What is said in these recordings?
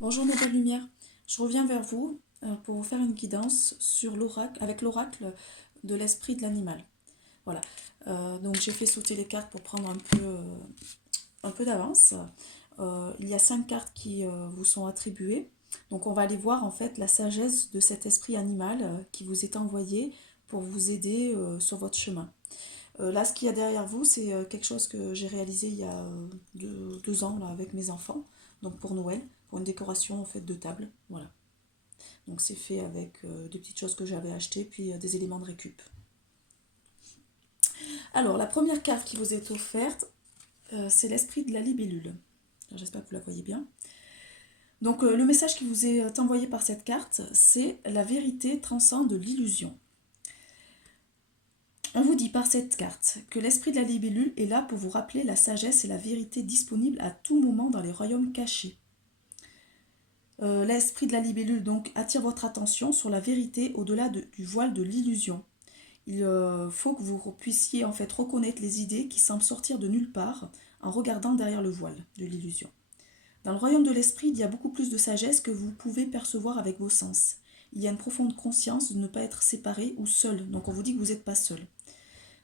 Bonjour mes belles lumières, je reviens vers vous pour vous faire une guidance sur l'oracle, avec l'oracle de l'esprit de l'animal. Voilà, donc j'ai fait sauter les cartes pour prendre un peu d'avance. Il y a 5 cartes qui vous sont attribuées. Donc on va aller voir en fait la sagesse de cet esprit animal qui vous est envoyé pour vous aider sur votre chemin. Là, ce qu'il y a derrière vous, c'est quelque chose que j'ai réalisé il y a 2 ans là, avec mes enfants, donc pour Noël, pour une décoration en fait de table. Voilà. Donc c'est fait avec des petites choses que j'avais achetées, puis des éléments de récup. Alors, la première carte qui vous est offerte, c'est l'esprit de la libellule. J'espère que vous la voyez bien. Donc, le message qui vous est envoyé par cette carte, c'est la vérité transcende l'illusion. On vous dit par cette carte que l'esprit de la libellule est là pour vous rappeler la sagesse et la vérité disponibles à tout moment dans les royaumes cachés. L'esprit de la libellule donc attire votre attention sur la vérité au-delà du voile de l'illusion. Il faut que vous puissiez en fait reconnaître les idées qui semblent sortir de nulle part en regardant derrière le voile de l'illusion. Dans le royaume de l'esprit, il y a beaucoup plus de sagesse que vous pouvez percevoir avec vos sens. Il y a une profonde conscience de ne pas être séparé ou seul. Donc on vous dit que vous n'êtes pas seul.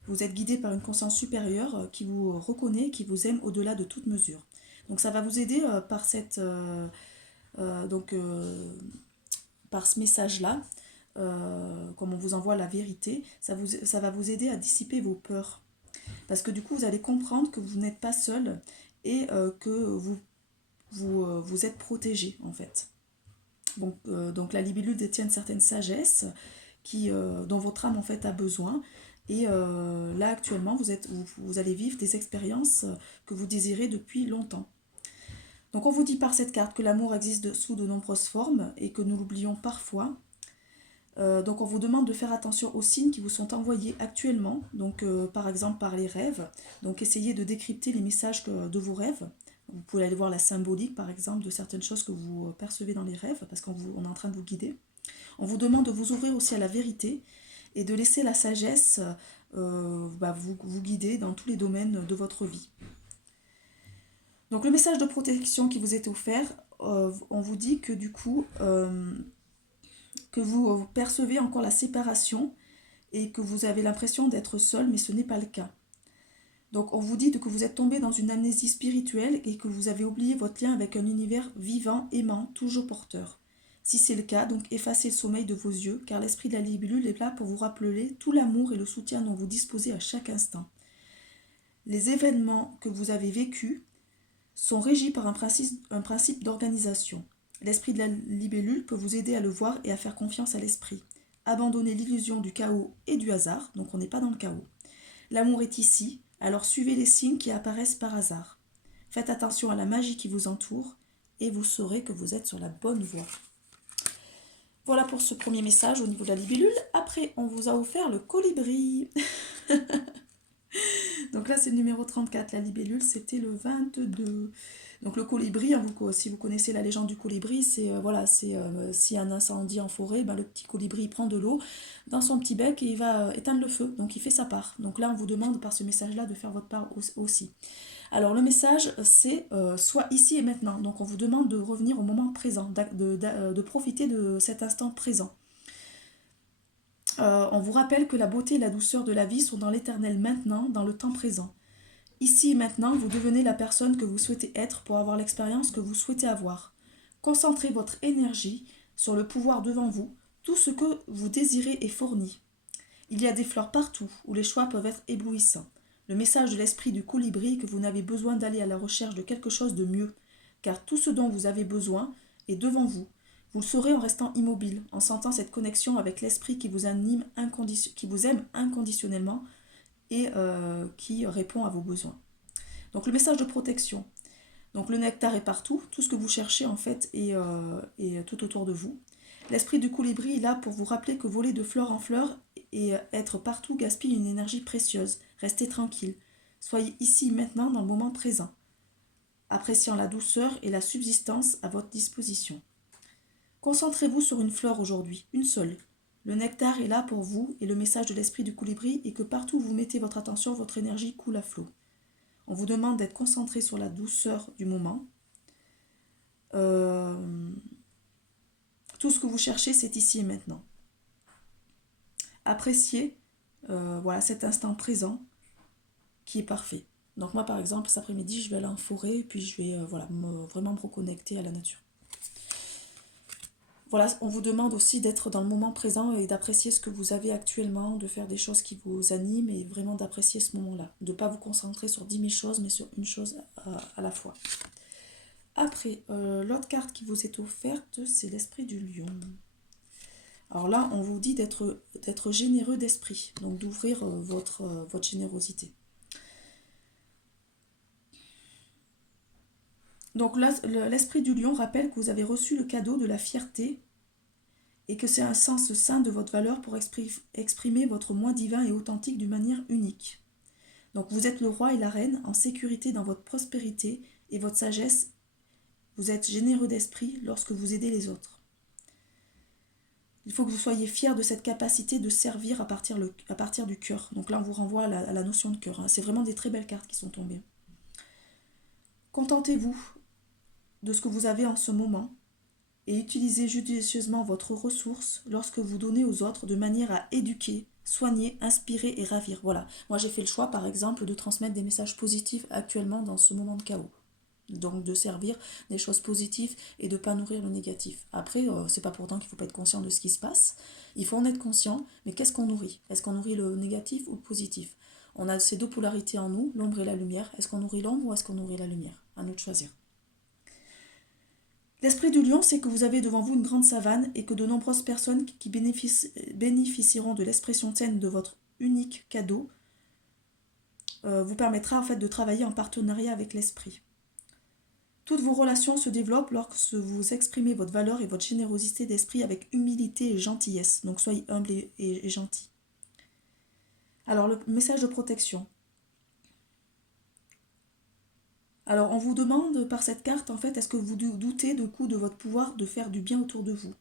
Vous êtes guidé par une conscience supérieure qui vous reconnaît, qui vous aime au-delà de toute mesure. Donc ça va vous aider par donc par ce message-là, comme on vous envoie la vérité, ça va vous aider à dissiper vos peurs. Parce que du coup, vous allez comprendre que vous n'êtes pas seul et que vous êtes protégé en fait. Donc la libellule détient une certaine sagesse dont votre âme en fait a besoin. Et là actuellement, vous allez vivre des expériences que vous désirez depuis longtemps. Donc on vous dit par cette carte que l'amour existe sous de nombreuses formes et que nous l'oublions parfois. Donc on vous demande de faire attention aux signes qui vous sont envoyés actuellement, donc par exemple par les rêves. Donc essayez de décrypter les messages de vos rêves. Vous pouvez aller voir la symbolique par exemple de certaines choses que vous percevez dans les rêves parce qu'on est en train de vous guider. On vous demande de vous ouvrir aussi à la vérité et de laisser la sagesse vous guider dans tous les domaines de votre vie. Donc le message de protection qui vous est offert, on vous dit que du coup, que vous percevez encore la séparation et que vous avez l'impression d'être seul, mais ce n'est pas le cas. Donc on vous dit que vous êtes tombé dans une amnésie spirituelle et que vous avez oublié votre lien avec un univers vivant, aimant, toujours porteur. Si c'est le cas, donc effacez le sommeil de vos yeux, car l'esprit de la libellule est là pour vous rappeler tout l'amour et le soutien dont vous disposez à chaque instant. Les événements que vous avez vécus sont régis par un principe d'organisation. L'esprit de la libellule peut vous aider à le voir et à faire confiance à l'esprit. Abandonnez l'illusion du chaos et du hasard, donc on n'est pas dans le chaos. L'amour est ici, alors suivez les signes qui apparaissent par hasard. Faites attention à la magie qui vous entoure et vous saurez que vous êtes sur la bonne voie. Voilà pour ce premier message au niveau de la libellule. Après, on vous a offert le colibri. Donc là, c'est le numéro 34. La libellule, c'était le 22. Donc le colibri, hein, si vous connaissez la légende du colibri, c'est s'il y a un incendie en forêt, ben, le petit colibri il prend de l'eau dans son petit bec et il va éteindre le feu. Donc il fait sa part. Donc là, on vous demande par ce message-là de faire votre part aussi. Alors le message, c'est soit ici et maintenant. Donc on vous demande de revenir au moment présent, de profiter de cet instant présent. On vous rappelle que la beauté et la douceur de la vie sont dans l'éternel maintenant, dans le temps présent. Ici et maintenant, vous devenez la personne que vous souhaitez être pour avoir l'expérience que vous souhaitez avoir. Concentrez votre énergie sur le pouvoir devant vous. Tout ce que vous désirez est fourni. Il y a des fleurs partout où les choix peuvent être éblouissants. Le message de l'esprit du colibri est que vous n'avez besoin d'aller à la recherche de quelque chose de mieux, car tout ce dont vous avez besoin est devant vous. Vous le saurez en restant immobile, en sentant cette connexion avec l'esprit qui vous qui vous aime inconditionnellement et qui répond à vos besoins. Donc le message de protection. Donc le nectar est partout, tout ce que vous cherchez en fait est tout autour de vous. L'esprit du colibri est là pour vous rappeler que voler de fleur en fleur et être partout gaspille une énergie précieuse. Restez tranquille. Soyez ici maintenant dans le moment présent, appréciant la douceur et la subsistance à votre disposition. Concentrez-vous sur une fleur aujourd'hui, une seule. Le nectar est là pour vous et le message de l'esprit du colibri est que partout où vous mettez votre attention, votre énergie coule à flot. On vous demande d'être concentré sur la douceur du moment. Tout ce que vous cherchez, c'est ici et maintenant. Appréciez voilà, cet instant présent qui est parfait. Donc moi, par exemple, cet après-midi, je vais aller en forêt et puis je vais voilà, vraiment me reconnecter à la nature. Voilà, on vous demande aussi d'être dans le moment présent et d'apprécier ce que vous avez actuellement, de faire des choses qui vous animent et vraiment d'apprécier ce moment-là. De ne pas vous concentrer sur 10 000 choses, mais sur une chose à la fois. Après, l'autre carte qui vous est offerte, c'est l'esprit du lion. Alors là, on vous dit d'être généreux d'esprit, donc d'ouvrir votre générosité. Donc là, l'esprit du lion rappelle que vous avez reçu le cadeau de la fierté et que c'est un sens sain de votre valeur pour exprimer votre moi divin et authentique d'une manière unique. Donc vous êtes le roi et la reine en sécurité dans votre prospérité et votre sagesse. Vous êtes généreux d'esprit lorsque vous aidez les autres. Il faut que vous soyez fiers de cette capacité de servir à partir du cœur. Donc là, on vous renvoie à la notion de cœur. C'est vraiment des très belles cartes qui sont tombées. Contentez-vous de ce que vous avez en ce moment et utilisez judicieusement votre ressource lorsque vous donnez aux autres de manière à éduquer, soigner, inspirer et ravir. Voilà, moi j'ai fait le choix par exemple de transmettre des messages positifs actuellement dans ce moment de chaos. Donc de servir des choses positives et de ne pas nourrir le négatif. Après, c'est pas pourtant qu'il ne faut pas être conscient de ce qui se passe. Il faut en être conscient, mais qu'est-ce qu'on nourrit? Est-ce qu'on nourrit le négatif ou le positif? On a ces deux polarités en nous, l'ombre et la lumière. Est-ce qu'on nourrit l'ombre ou est-ce qu'on nourrit la lumière? À nous de choisir. L'esprit du lion, c'est que vous avez devant vous une grande savane et que de nombreuses personnes qui bénéficieront de l'expression saine de votre unique cadeau vous permettra en fait de travailler en partenariat avec l'esprit. Toutes vos relations se développent lorsque vous exprimez votre valeur et votre générosité d'esprit avec humilité et gentillesse. Donc soyez humble et gentil. Alors le message de protection. Alors on vous demande par cette carte en fait, est-ce que vous doutez de votre pouvoir de faire du bien autour de vous?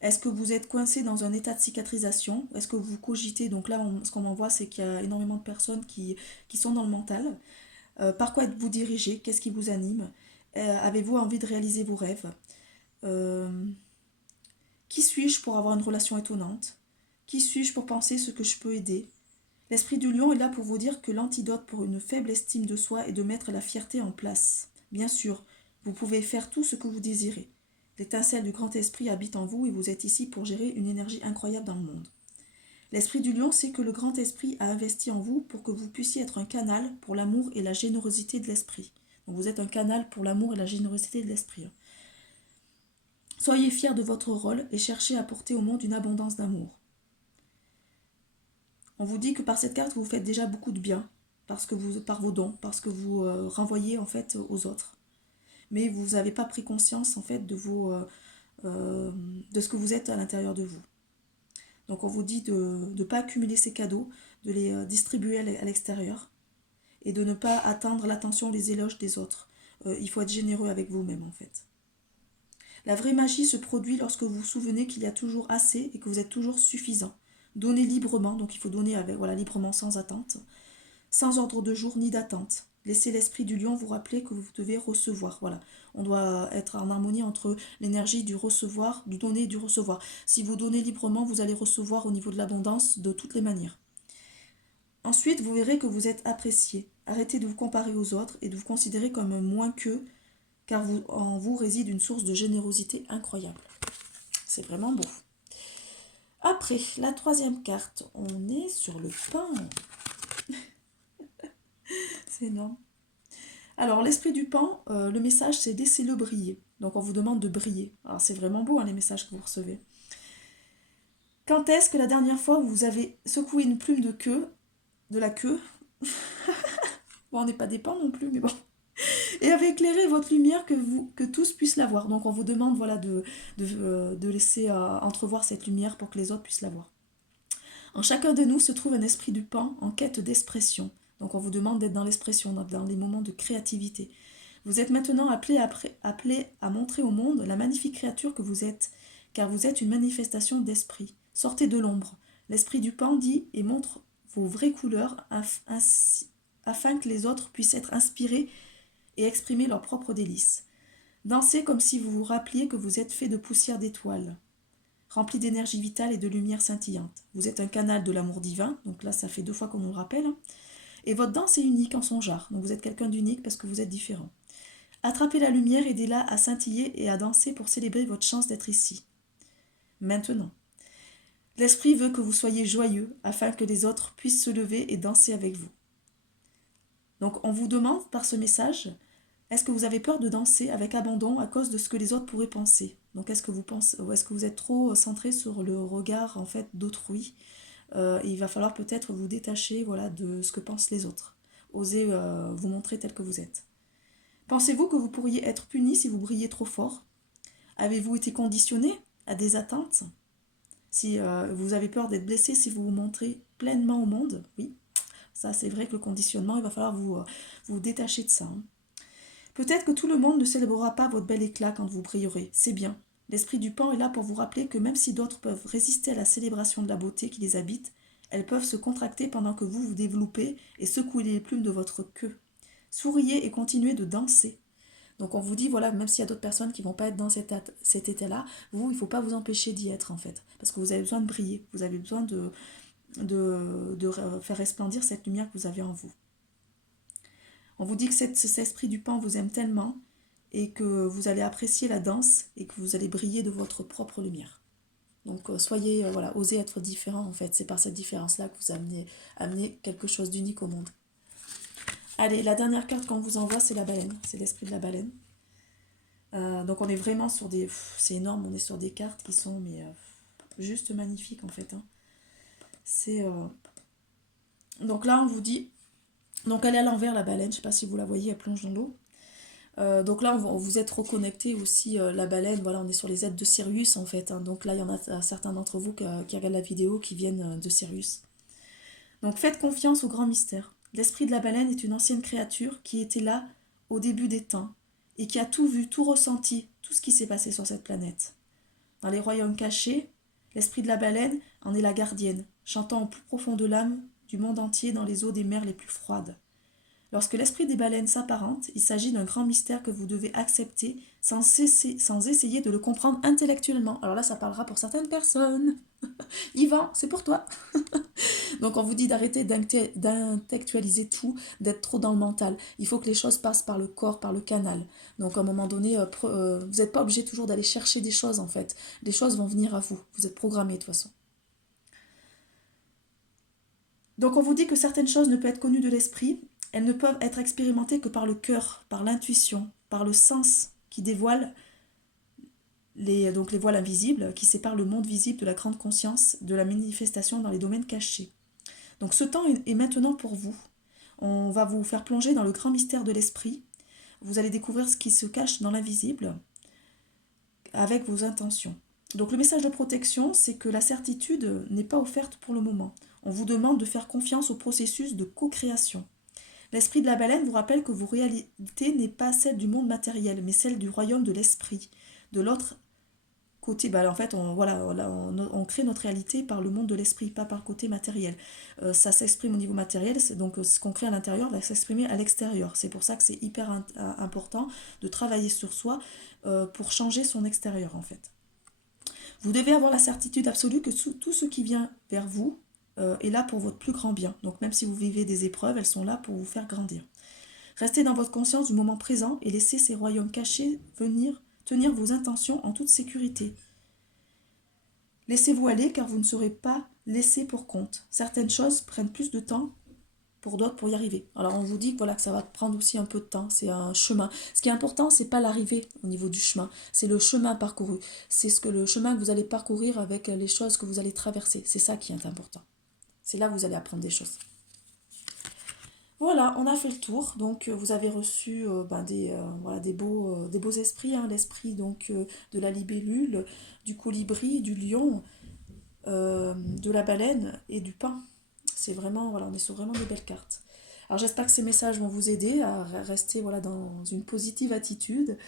Est-ce que vous êtes coincé dans un état de cicatrisation? Est-ce que vous cogitez? Donc là, ce qu'on m'envoie, c'est qu'il y a énormément de personnes qui sont dans le mental. Par quoi êtes-vous dirigé? Qu'est-ce qui vous anime? Avez-vous envie de réaliser vos rêves? Qui suis-je pour avoir une relation étonnante? Qui suis-je pour penser ce que je peux aider? L'esprit du lion est là pour vous dire que l'antidote pour une faible estime de soi est de mettre la fierté en place. Bien sûr, vous pouvez faire tout ce que vous désirez. L'étincelle du grand esprit habite en vous et vous êtes ici pour gérer une énergie incroyable dans le monde. L'esprit du lion sait que le grand esprit a investi en vous pour que vous puissiez être un canal pour l'amour et la générosité de l'esprit. Donc vous êtes un canal pour l'amour et la générosité de l'esprit. Soyez fiers de votre rôle et cherchez à apporter au monde une abondance d'amour. On vous dit que par cette carte, vous faites déjà beaucoup de bien par vos dons, parce que vous renvoyez en fait aux autres. Mais vous n'avez pas pris conscience en fait de ce que vous êtes à l'intérieur de vous. Donc on vous dit de ne pas accumuler ces cadeaux, de les distribuer à l'extérieur et de ne pas attendre l'attention, les éloges des autres. Il faut être généreux avec vous-même en fait. La vraie magie se produit lorsque vous vous souvenez qu'il y a toujours assez et que vous êtes toujours suffisant. Donnez librement, donc il faut donner librement sans attente, sans ordre de jour ni d'attente. Laissez l'esprit du lion vous rappeler que vous devez recevoir. Voilà, on doit être en harmonie entre l'énergie du recevoir, du donner et du recevoir. Si vous donnez librement, vous allez recevoir au niveau de l'abondance de toutes les manières. Ensuite, vous verrez que vous êtes apprécié. Arrêtez de vous comparer aux autres et de vous considérer comme moins qu'eux, car en vous réside une source de générosité incroyable. C'est vraiment beau. Après, la troisième carte, on est sur le pain. C'est énorme. Alors, l'esprit du pan, le message, c'est laissez-le briller. Donc, on vous demande de briller. Alors, c'est vraiment beau, hein, les messages que vous recevez. Quand est-ce que la dernière fois, vous avez secoué une plume de la queue Bon, on n'est pas des pans non plus, mais bon. Et avez éclairé votre lumière que tous puissent la voir. Donc, on vous demande voilà, de laisser entrevoir cette lumière pour que les autres puissent la voir. En chacun de nous se trouve un esprit du pan en quête d'expression. Donc on vous demande d'être dans l'expression, dans les moments de créativité. Vous êtes maintenant appelé à montrer au monde la magnifique créature que vous êtes, car vous êtes une manifestation d'esprit. Sortez de l'ombre. L'esprit du pan dit et montre vos vraies couleurs afin que les autres puissent être inspirés et exprimer leurs propres délices. Dansez comme si vous vous rappeliez que vous êtes fait de poussière d'étoiles. rempli d'énergie vitale et de lumière scintillante. Vous êtes un canal de l'amour divin, donc là ça fait 2 fois qu'on nous le rappelle, hein. Et votre danse est unique en son genre, donc vous êtes quelqu'un d'unique parce que vous êtes différent. Attrapez la lumière, aidez-la à scintiller et à danser pour célébrer votre chance d'être ici. Maintenant. L'esprit veut que vous soyez joyeux afin que les autres puissent se lever et danser avec vous. Donc on vous demande par ce message, est-ce que vous avez peur de danser avec abandon à cause de ce que les autres pourraient penser? Donc est-ce que vous pensez, ou est-ce que vous êtes trop centré sur le regard en fait d'autrui? Il va falloir peut-être vous détacher voilà, de ce que pensent les autres. Osez vous montrer tel que vous êtes. Pensez-vous que vous pourriez être puni si vous brillez trop fort? Avez-vous été conditionné à des attentes? Si vous avez peur d'être blessé si vous vous montrez pleinement au monde? Oui, ça c'est vrai que le conditionnement, il va falloir vous détacher de ça. Hein. Peut-être que tout le monde ne célébrera pas votre bel éclat quand vous brillerez. C'est bien. L'esprit du pan est là pour vous rappeler que même si d'autres peuvent résister à la célébration de la beauté qui les habite, elles peuvent se contracter pendant que vous vous développez et secouez les plumes de votre queue. Souriez et continuez de danser. Donc on vous dit, voilà, même s'il y a d'autres personnes qui ne vont pas être dans cet état-là, vous, il ne faut pas vous empêcher d'y être en fait. Parce que vous avez besoin de briller, vous avez besoin de faire resplendir cette lumière que vous avez en vous. On vous dit que cet esprit du pan vous aime tellement et que vous allez apprécier la danse et que vous allez briller de votre propre lumière. Donc soyez, voilà, osez être différent en fait. C'est par cette différence-là que vous amenez quelque chose d'unique au monde. Allez, la dernière carte qu'on vous envoie, c'est la baleine. C'est l'esprit de la baleine. Donc on est vraiment sur des... c'est énorme, on est sur des cartes qui sont mais juste magnifiques en fait. Hein. C'est... Donc là on vous dit... Donc elle est à l'envers la baleine, je ne sais pas si vous la voyez, elle plonge dans l'eau. Donc là on vous êtes reconnecté aussi, la baleine, voilà on est sur les aides de Sirius en fait. Hein. Donc là il y en a certains d'entre vous qui regardent la vidéo qui viennent de Sirius. Donc faites confiance au grand mystère. L'esprit de la baleine est une ancienne créature qui était là au début des temps et qui a tout vu, tout ressenti, tout ce qui s'est passé sur cette planète. Dans les royaumes cachés, l'esprit de la baleine en est la gardienne, chantant au plus profond de l'âme du monde entier dans les eaux des mers les plus froides. Lorsque l'esprit des baleines s'apparente, il s'agit d'un grand mystère que vous devez accepter sans essayer de le comprendre intellectuellement. Alors là, ça parlera pour certaines personnes. Yvan, c'est pour toi. Donc on vous dit d'arrêter d'intellectualiser tout, d'être trop dans le mental. Il faut que les choses passent par le corps, par le canal. Donc à un moment donné, vous n'êtes pas obligé toujours d'aller chercher des choses en fait. Les choses vont venir à vous. Vous êtes programmé de toute façon. Donc on vous dit que certaines choses ne peuvent être connues de l'esprit. Elles ne peuvent être expérimentées que par le cœur, par l'intuition, par le sens qui dévoile les voiles invisibles, qui séparent le monde visible de la grande conscience, de la manifestation dans les domaines cachés. Donc ce temps est maintenant pour vous. On va vous faire plonger dans le grand mystère de l'esprit. Vous allez découvrir ce qui se cache dans l'invisible avec vos intentions. Donc le message de protection, c'est que la certitude n'est pas offerte pour le moment. On vous demande de faire confiance au processus de co-création. L'esprit de la baleine vous rappelle que vos réalités n'est pas celle du monde matériel, mais celle du royaume de l'esprit. De l'autre côté, en fait, on crée notre réalité par le monde de l'esprit, pas par le côté matériel. Ça s'exprime au niveau matériel, donc ce qu'on crée à l'intérieur va s'exprimer à l'extérieur. C'est pour ça que c'est hyper important de travailler sur soi pour changer son extérieur, en fait. Vous devez avoir la certitude absolue que tout ce qui vient vers vous est là pour votre plus grand bien. Donc même si vous vivez des épreuves, elles sont là pour vous faire grandir. Restez dans votre conscience du moment présent et laissez ces royaumes cachés tenir vos intentions en toute sécurité. Laissez-vous aller car vous ne serez pas laissé pour compte. Certaines choses prennent plus de temps pour d'autres pour y arriver. Alors on vous dit que ça va prendre aussi un peu de temps, c'est un chemin. Ce qui est important, c'est pas l'arrivée au niveau du chemin, c'est le chemin parcouru. C'est le chemin que vous allez parcourir avec les choses que vous allez traverser. C'est ça qui est important. C'est là que vous allez apprendre des choses. Voilà, on a fait le tour. Donc vous avez reçu des beaux esprits, hein, l'esprit de la libellule, du colibri, du lion, de la baleine et du paon. C'est vraiment, on est sur vraiment des belles cartes. Alors j'espère que ces messages vont vous aider à rester dans une positive attitude.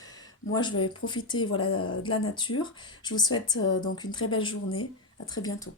Moi je vais profiter de la nature. Je vous souhaite donc une très belle journée. À très bientôt.